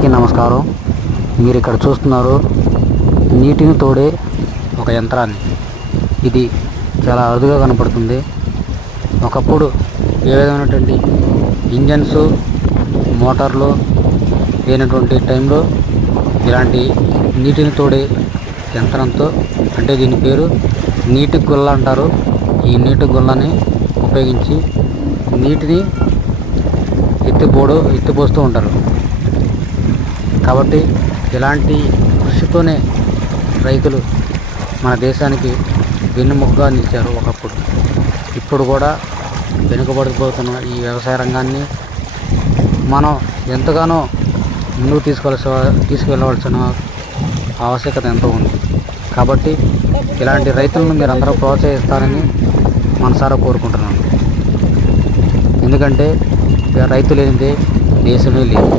అందరికీ నమస్కారం. మీరు ఇక్కడ చూస్తున్నారు నీటిని తోడే ఒక యంత్రాన్ని. ఇది చాలా అరుదుగా కనపడుతుంది. ఒకప్పుడు ఏ విధమైనటువంటి ఇంజన్స్ మోటార్లు లేనటువంటి టైంలో ఇలాంటి నీటిని తోడే యంత్రంతో అంటే దీని పేరు నీటి గుల్ల అంటారు. ఈ నీటి గుల్లని ఉపయోగించి నీటిని ఎత్తిపోడు ఎత్తిపోస్తూ ఉంటారు. కాబట్టి ఇలాంటి కృషితోనే రైతులు మన దేశానికి వెన్నుముకగా నిలిచారు ఒకప్పుడు. ఇప్పుడు కూడా వెనుకబడిపోతున్న ఈ వ్యవసాయ రంగాన్ని మనం ఎంతగానో ముందుకు తీసుకెళ్ళ తీసుకెళ్ళవలసిన ఆవశ్యకత ఎంతో ఉంది. కాబట్టి ఇలాంటి రైతులను మీరు అందరూ ప్రోత్సహిస్తారని మనసారా కోరుకుంటున్నాను. ఎందుకంటే రైతు లేనిదే దేశమే లేదు.